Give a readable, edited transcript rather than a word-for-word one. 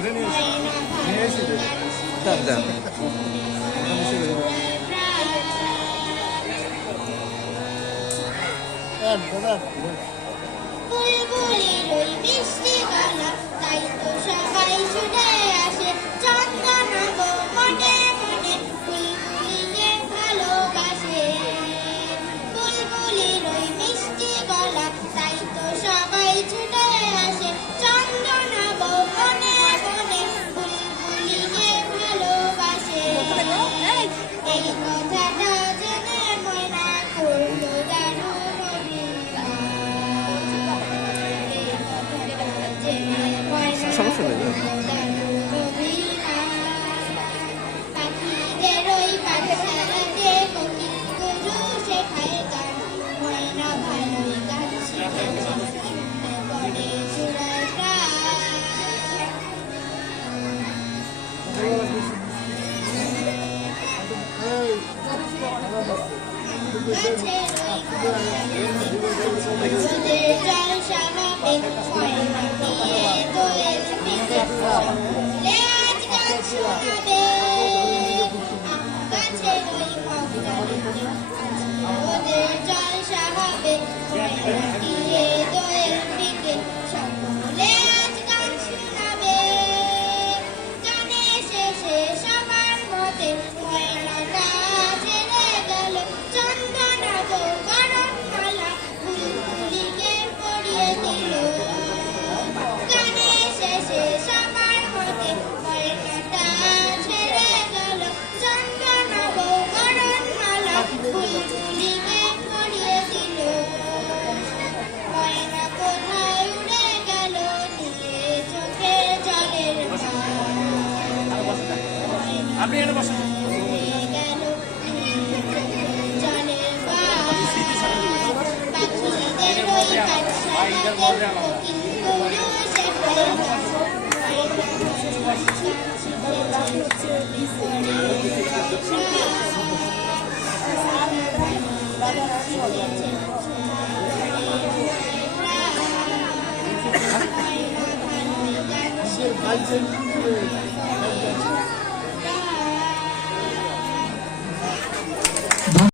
দেন দেন বুলবুলির ওই মিষ্টি গলা, তাই তো সবাই শুনে আসে চন্দনা গো মনে মনে বুলবুলিকে ভালোবাসে। বুলবুলির ওই মিষ্টি গলা, তাই তো সবাই ছুটে আসে চন্দনা গো মনে মনে বুলবুলিকে ভালোবাসে। এই কথাটা জেনে ময়না করলো জানো সমস্যা নেই পাখিদের ওই পাঠশালাতে কোকিল গুরু শেখায় গান, ময়না ভালোই গান শিখেছে শুনতে পড়ে সুরার জলসা হবে ময়না দিয়ে দোয়েল পিঠে সকলে আজ গান শোনাবে। আম গাছের ওই মগডালিতে আজকে ওদের জলসা হবে ময়না দিয়ে দোয়েল পিঠে সকলে আজ গান শোনাবে। গানের শেষে সবার মতে ময়নাটা ছেড়ে গেল চন্দনা গো গরম মালা বুলবুলিকে পরিয়ে দিল। গানের শেষে সবার মতে ময়নাটা ছেড়ে গেল চন্দনা গো গরম মালা বুলবুলিকে পরিয়ে দিল। ময়না কোথায় উড়ে গেল নিয়ে চোখের জলের আপনি এখানে বসেন। গেল জলের পাখিদের ওই পাঠশালাতে কোকিল গুরু শেখায় গান, ময়না গান শিখেছে।